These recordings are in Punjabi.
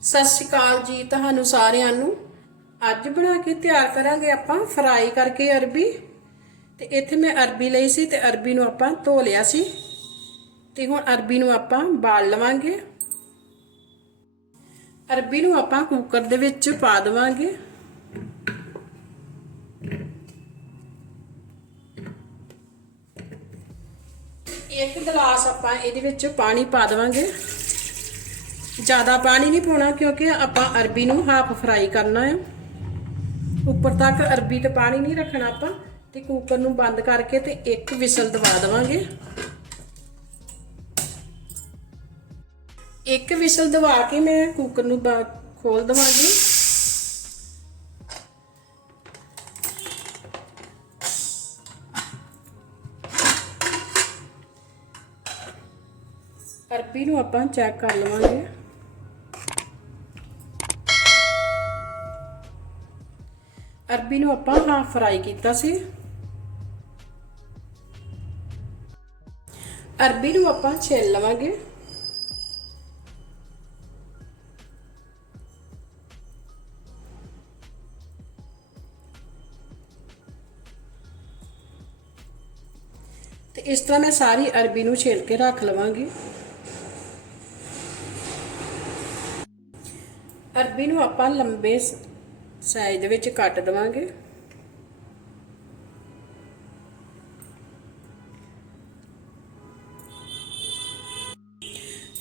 ਸਤਿ ਸ਼੍ਰੀ ਅਕਾਲ ਜੀ ਤੁਹਾਨੂੰ ਸਾਰਿਆਂ ਨੂੰ। ਅੱਜ ਬਣਾ ਕੇ ਤਿਆਰ ਕਰਾਂਗੇ ਆਪਾਂ ਫਰਾਈ ਕਰਕੇ ਅਰਬੀ। ਤੇ ਇੱਥੇ ਮੈਂ ਅਰਬੀ ਲਈ ਸੀ ਤੇ ਅਰਬੀ ਨੂੰ ਆਪਾਂ ਧੋ ਲਿਆ ਸੀ। ਤੇ ਹੁਣ ਅਰਬੀ ਨੂੰ ਆਪਾਂ ਬਾਲ ਲਵਾਂਗੇ। ਅਰਬੀ ਨੂੰ ਆਪਾਂ ਕੁੱਕਰ ਦੇ ਵਿੱਚ ਪਾ ਦੇਵਾਂਗੇ। ਇੱਕ ਗਲਾਸ ਆਪਾਂ ਇਹਦੇ ਵਿੱਚ ਪਾਣੀ ਪਾ ਦੇਵਾਂਗੇ। ਜ਼ਿਆਦਾ ਪਾਣੀ ਨਹੀਂ ਪਾਉਣਾ ਕਿਉਂਕਿ ਆਪਾਂ ਅਰਬੀ ਨੂੰ ਹਾਫ ਫਰਾਈ ਕਰਨਾ ਹੈ ਉੱਪਰ ਤੱਕ ਅਰਬੀ ਤੇ ਪਾਣੀ ਨਹੀਂ ਰੱਖਣਾ ਆਪਾਂ ਤੇ ਕੁੱਕਰ ਨੂੰ ਬੰਦ ਕਰਕੇ ਤੇ ਇੱਕ ਵਿਸਲ ਦਵਾ ਦੇਵਾਂਗੇ। ਇੱਕ ਵਿਸਲ ਦਵਾ ਕੇ ਮੈਂ ਕੁੱਕਰ ਨੂੰ ਬ- ਖੋਲ ਦਵਾਂਗੀ। ਅਰਬੀ ਨੂੰ ਆਪਾਂ ਚੈੱਕ ਕਰ ਲਵਾਂਗੇ। ਅਰਬੀ ਨੂੰ ਆਪਾਂ ਹਾਫ ਫਰਾਈ ਕੀਤਾ ਸੀ। ਅਰਬੀ ਨੂੰ ਆਪਾਂ ਛਿੱਲ ਲਵਾਂਗੇ। ਤੇ ਇਸ ਤਰ੍ਹਾਂ ਮੈਂ ਸਾਰੀ ਅਰਬੀ ਨੂੰ ਛਿੱਲ ਕੇ ਰੱਖ ਲਵਾਂਗੀ। ਅਰਬੀ ਨੂੰ ਆਪਾਂ ਲੰਬੇ ਸਾਈਜ਼ ਦੇ ਵਿੱਚ ਕੱਟ ਦਵਾਂਗੇ।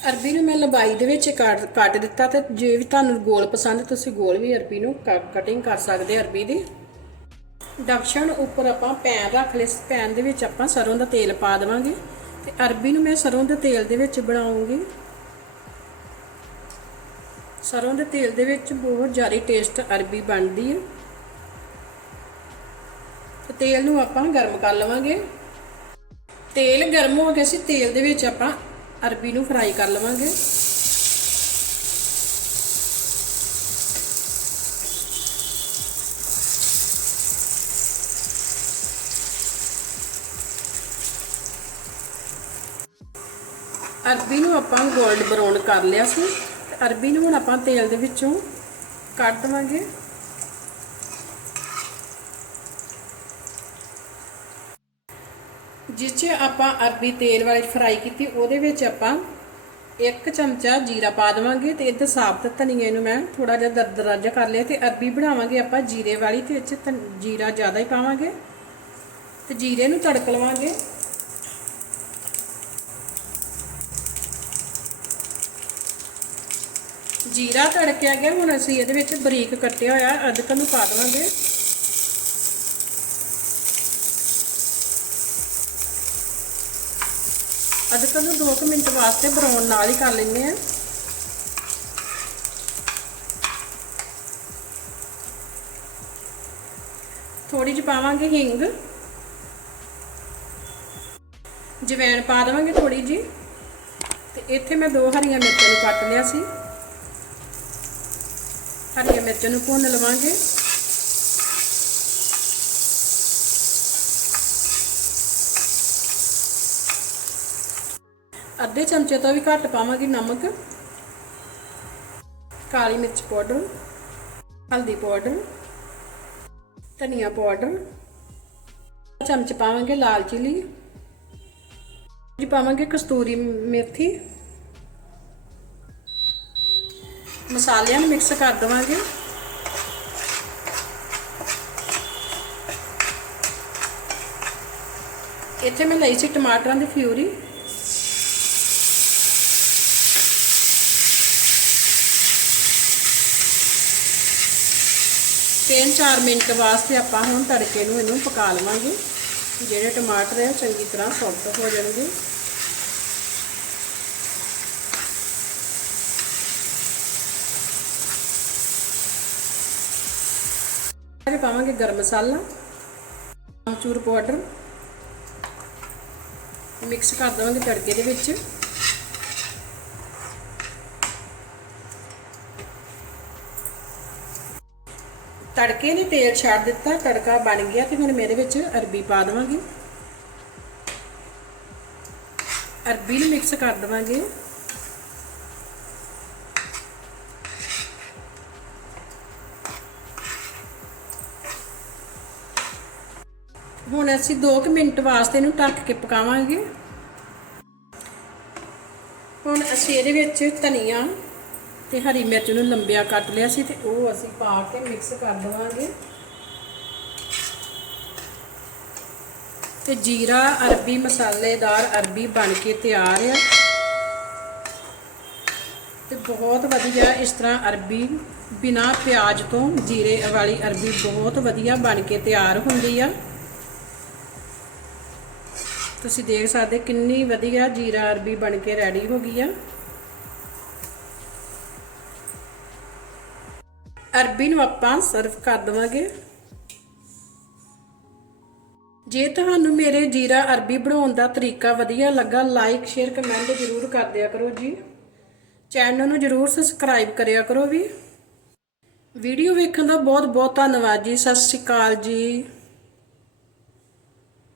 ਅਰਬੀ ਨੂੰ ਮੈਂ ਲੰਬਾਈ ਦੇ ਵਿੱਚ ਕੱਟ ਕੱਟ ਦਿੱਤਾ ਤੇ ਜੇ ਵੀ ਤੁਹਾਨੂੰ ਗੋਲ ਪਸੰਦ, ਤੁਸੀਂ ਗੋਲ ਵੀ ਅਰਬੀ ਨੂੰ ਕਟਿੰਗ ਕਰ ਸਕਦੇ ਅਰਬੀ ਦੀ। ਡਕਸ਼ਨ ਉੱਪਰ ਆਪਾਂ ਪੈਨ ਰੱਖ ਲਿਆ ਪੈਨ ਦੇ ਵਿੱਚ ਆਪਾਂ ਸਰੋਂ ਦਾ ਤੇਲ ਪਾ ਦੇਵਾਂਗੇ। ਤੇ ਅਰਬੀ ਨੂੰ ਮੈਂ ਸਰੋਂ ਦੇ ਤੇਲ ਦੇ ਵਿੱਚ ਬਣਾਉਂਗੀ। ਸਰੋਂ ਦੇ ਤੇਲ ਦੇ ਵਿੱਚ ਬਹੁਤ ਜ਼ਿਆਦਾ ਟੇਸਟ ਅਰਬੀ ਬਣਦੀ ਹੈ। ਤੇ ਤੇਲ ਨੂੰ ਆਪਾਂ ਗਰਮ ਕਰ ਲਵਾਂਗੇ। ਤੇਲ ਗਰਮ ਹੋ ਗਿਆ ਸੀ, ਤੇਲ ਦੇ ਵਿੱਚ ਆਪਾਂ ਅਰਬੀ ਨੂੰ ਫਰਾਈ ਕਰ ਲਵਾਂਗੇ। ਅਰਬੀ ਨੂੰ ਆਪਾਂ 골ਡ ਬਰਾਊਨ ਕਰ ਲਿਆ ਸੀ। ਅਰਬੀ ਨੂੰ ਹੁਣ ਆਪਾਂ ਤੇਲ ਦੇ ਵਿੱਚੋਂ ਕੱਢ ਦਵਾਂਗੇ। ਜਿਸ 'ਚ ਆਪਾਂ ਅਰਬੀ ਤੇਲ ਵਾਲੀ ਫਰਾਈ ਕੀਤੀ, ਉਹਦੇ ਵਿੱਚ ਆਪਾਂ ਇੱਕ ਚਮਚਾ ਜੀਰਾ ਪਾ ਦੇਵਾਂਗੇ ਤੇ ਇੱਧਰ ਸਾਬਤ ਧਨੀਏ ਨੂੰ ਮੈਂ ਥੋੜਾ ਜਿਹਾ ਦਰਦਰਾ ਜਿਹਾ ਕਰ ਲਿਆ ਤੇ ਅਰਬੀ ਬਣਾਵਾਂਗੇ ਆਪਾਂ ਜੀਰੇ ਵਾਲੀ ਤੇ ਵਿੱਚ ਜੀਰਾ ਜ਼ਿਆਦਾ ਹੀ ਪਾਵਾਂਗੇ। ਤੇ ਜੀਰੇ ਨੂੰ ਤੜਕ ਲਵਾਂਗੇ। ਜੀਰਾ ਤੜਕਿਆ ਗਿਆ, ਹੁਣ ਅਸੀਂ ਇਹਦੇ ਵਿੱਚ ਬਰੀਕ ਕੱਟਿਆ ਹੋਇਆ ਅਦਰਕ ਨੂੰ ਪਾ ਦੇਵਾਂਗੇ। ਅਦਰਕ ਨੂੰ 2 ਮਿੰਟ ਵਾਸਤੇ ਬਰਾਉਨ ਨਾਲ ਹੀ ਕਰ ਲੈਂਦੇ ਆ ਥੋੜੀ ਜਿਹੀ ਪਾਵਾਂਗੇ ਹਿੰਗ। ਜਵੈਣ ਪਾ ਦੇਵਾਂਗੇ ਥੋੜੀ ਜੀ ਤੇ ਇੱਥੇ ਮੈਂ ਦੋ ਹਰੀਆਂ ਮਿਰਚਾਂ ਨੂੰ ਕੱਟ ਲਿਆ ਸੀ। ਹਰੀਆਂ ਮਿਰਚਾਂ ਨੂੰ ਭੁੰਨ ਲਵਾਂਗੇ। ਅੱਧੇ ਚਮਚੇ ਤੋਂ ਵੀ ਘੱਟ ਪਾਵਾਂਗੇ ਨਮਕ। ਕਾਲੀ ਮਿਰਚ ਪਾਊਡਰ, ਹਲਦੀ ਪਾਊਡਰ, ਧਨੀਆ ਪਾਊਡਰ। ਚਮਚ ਪਾਵਾਂਗੇ ਲਾਲ ਚਿਲੀ। ਜੀ ਪਾਵਾਂਗੇ ਕਸਤੂਰੀ ਮੇਥੀ। ਮਸਾਲਿਆਂ ਨੂੰ ਮਿਕਸ ਕਰ ਦਵਾਂਗੇ। ਇੱਥੇ ਮੈਂ ਲਈ ਸੀ ਟਮਾਟਰਾਂ ਦੀ ਫਿਊਰੀ ਤਿੰਨ ਚਾਰ ਮਿੰਟ ਵਾਸਤੇ ਆਪਾਂ ਹੁਣ ਤੜਕੇ ਨੂੰ ਇਹਨੂੰ ਪਕਾ ਲਵਾਂਗੇ। ਜਿਹੜੇ ਟਮਾਟਰ ਹੈ ਚੰਗੀ ਤਰ੍ਹਾਂ ਸੌਫਟ ਹੋ ਜਾਣਗੇ। ਇਹ ਪਾਵਾਂਗੇ ਗਰਮ ਮਸਾਲਾ। ਅਮਚੂਰ ਪਾਊਡਰ ਮਿਕਸ ਕਰ ਦਵਾਂਗੇ ਤੜਕੇ ਦੇ ਵਿੱਚ। ਤੜਕੇ ਨੇ ਤੇਲ ਛੱਡ ਦਿੱਤਾ, ਤੜਕਾ ਬਣ ਗਿਆ ਤੇ ਹੁਣ ਮੇਰੇ ਵਿੱਚ ਅਰਬੀ ਪਾ ਦਵਾਂਗੀ। ਅਰਬੀ ਨੂੰ ਮਿਕਸ ਕਰ ਦਵਾਂਗੇ। ਹੁਣ ਅਸੀਂ 2 ਮਿੰਟ ਵਾਸਤੇ ਇਹਨੂੰ ਢੱਕ ਕੇ ਪਕਾਵਾਂਗੇ। ਹੁਣ ਅਸੀਂ ਇਹਦੇ ਵਿੱਚ ਧਨੀਆ ਤੇ ਹਰੀ ਮਿਰਚ ਨੂੰ ਲੰਬਿਆ ਕੱਟ ਲਿਆ ਸੀ ਤੇ ਉਹ ਅਸੀਂ ਪਾ ਕੇ ਮਿਕਸ ਕਰ ਦੇਵਾਂਗੇ। ਤੇ ਜੀਰਾ, ਅਰਬੀ ਮਸਾਲੇਦਾਰ ਅਰਬੀ ਬਣ ਕੇ ਤਿਆਰ ਆ। ਤੇ ਬਹੁਤ ਵਧੀਆ ਇਸ ਤਰ੍ਹਾਂ ਅਰਬੀ ਬਿਨਾ ਪਿਆਜ਼ ਤੋਂ ਜੀਰੇ ਵਾਲੀ ਅਰਬੀ ਬਹੁਤ ਵਧੀਆ ਬਣ ਕੇ ਤਿਆਰ ਹੁੰਦੀ ਆ। ਤੁਸੀਂ ਦੇਖ ਸਕਦੇ ਕਿੰਨੀ ਵਧੀਆ ਜੀਰਾ ਅਰਬੀ ਬਣ ਕੇ ਰੈਡੀ ਹੋ ਗਈ ਆ। ਅਰਬੀ ਨੂੰ ਆਪਾਂ ਸਰਵ ਕਰ ਦਵਾਂਗੇ। ਜੇ ਤੁਹਾਨੂੰ ਮੇਰੇ ਜੀਰਾ ਅਰਬੀ ਬਣਾਉਣ ਦਾ ਤਰੀਕਾ ਵਧੀਆ ਲੱਗਾ ਲਾਈਕ ਸ਼ੇਅਰ ਕਮੈਂਟ ਜ਼ਰੂਰ ਕਰ ਦਿਆ ਕਰੋ ਜੀ। ਚੈਨਲ ਨੂੰ ਜ਼ਰੂਰ ਸਬਸਕ੍ਰਾਈਬ ਕਰਿਆ ਕਰੋ ਵੀ। ਵੀਡੀਓ ਵੇਖਣ ਦਾ ਬਹੁਤ ਬਹੁਤ ਧੰਨਵਾਦ ਜੀ। ਸਤਿ ਸ਼੍ਰੀ ਅਕਾਲ ਜੀ।